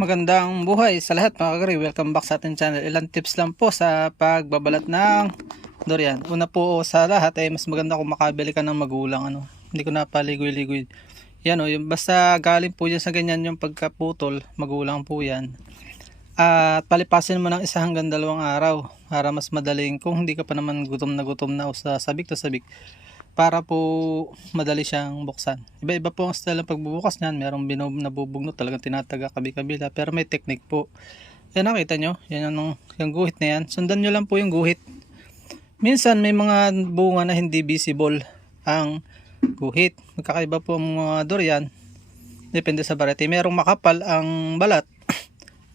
Magandang buhay sa lahat mga kagri. Welcome back sa ating channel. Ilang tips lang po sa pagbabalat ng durian. Una po sa lahat ay mas maganda kung makabili ka ng magulang. Hindi ko na paligoy-ligoy. Yan yung basta galing po yan sa ganyan yung pagkaputol, magulang po yan. At palipasin mo ng 1 hanggang 2 araw para mas madaling kung hindi ka pa naman gutom na o sa sabik to sabik. Para po madali siyang buksan. Iba-iba po ang style ng pagbubukas niyan. Merong nabubugnot talagang tinataga kabi-kabila. Pero may technique po. Yan nakita nyo. Yan yung guhit na yan. Sundan nyo lang po yung guhit. Minsan may mga bunga na hindi visible ang guhit. Magkakaiba po ang mga durian. Depende sa variety. Merong makapal ang balat.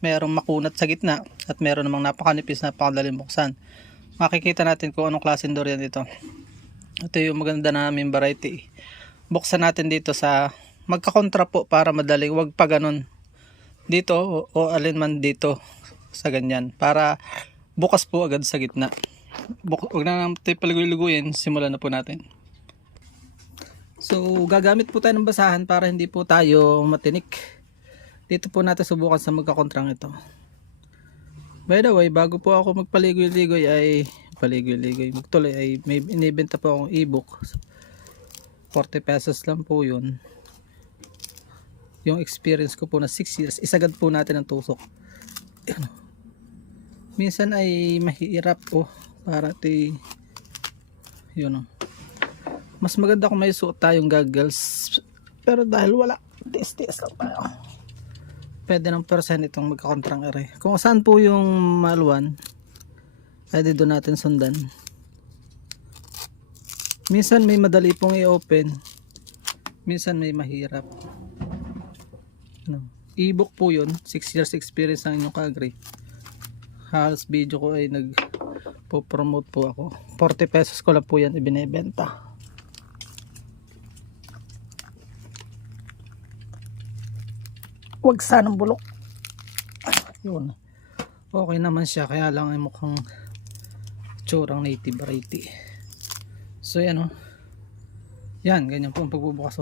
Merong makunat sa gitna. At meron namang napakanipis, napakadaling buksan. Makikita natin kung anong klaseng durian ito. Ito yung maganda namin variety. Buksan natin dito sa magkakontra po para madaling, wag pa ganun dito o alin man dito sa ganyan para bukas po agad sa gitna. Wag na natin paligoy-ligoyin, simulan na po natin. So gagamit po tayo ng basahan para hindi po tayo matinik. Dito po natin subukan sa magkakontrang ito. By the way, bago po ako magpaligoy-ligoy ay magtuloy ay may inibenta po akong ebook. 40 pesos lang po yun. Yung experience ko po na 6 years, isagad po natin ang tusok. Yan. Minsan ay mahirap po para yun. Mas maganda kung may suot tayong goggles, pero dahil wala, tiis-tiis lang tayo. Pwede ng percent itong magkakontrang ere. Kung saan po yung maluwan, pwede doon natin sundan. Minsan may madali pong i-open, minsan may mahirap. E-book po yun, 6 years experience ng inyong ka-agree. Halos video ko ay nag-promote po ako. 40 pesos ko lang po yan ibinebenta. Huwag sanang bulok. Yun. Okay naman siya, kaya lang ay mukhang tsurang native variety. So yan yan, ganyan po ang pagbubukas.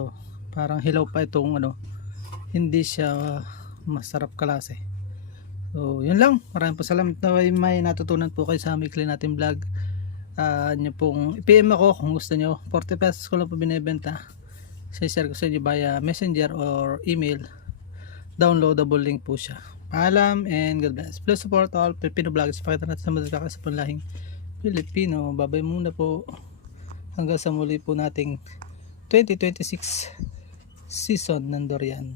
Parang hilaw pa itong hindi siya masarap kalase. So yun lang, maraming po salamat na may natutunan po kayo sa aming natin vlog. Nyo pong i-PM ako kung gusto nyo. 40 pesos ko lang po binibenta. Share ko sa inyo via messenger or email. Downloadable link po siya. Paalam and God bless. Please support all Filipino vloggers. Pakita natin sa madagkakas sa panlahing Pilipino. Babay muna po. Hanggang sa muli po nating 2026 season ng durian.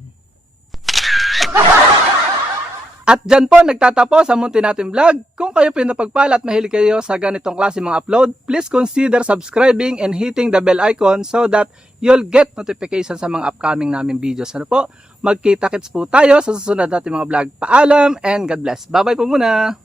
At dyan po nagtatapos ang munti natin vlog. Kung kayo pinapagpala at mahilig kayo sa ganitong klase mga upload, please consider subscribing and hitting the bell icon so that you'll get notification sa mga upcoming namin videos. Po? Magkita-kits po tayo sa susunod natin mga vlog. Paalam and God bless. Bye-bye po muna!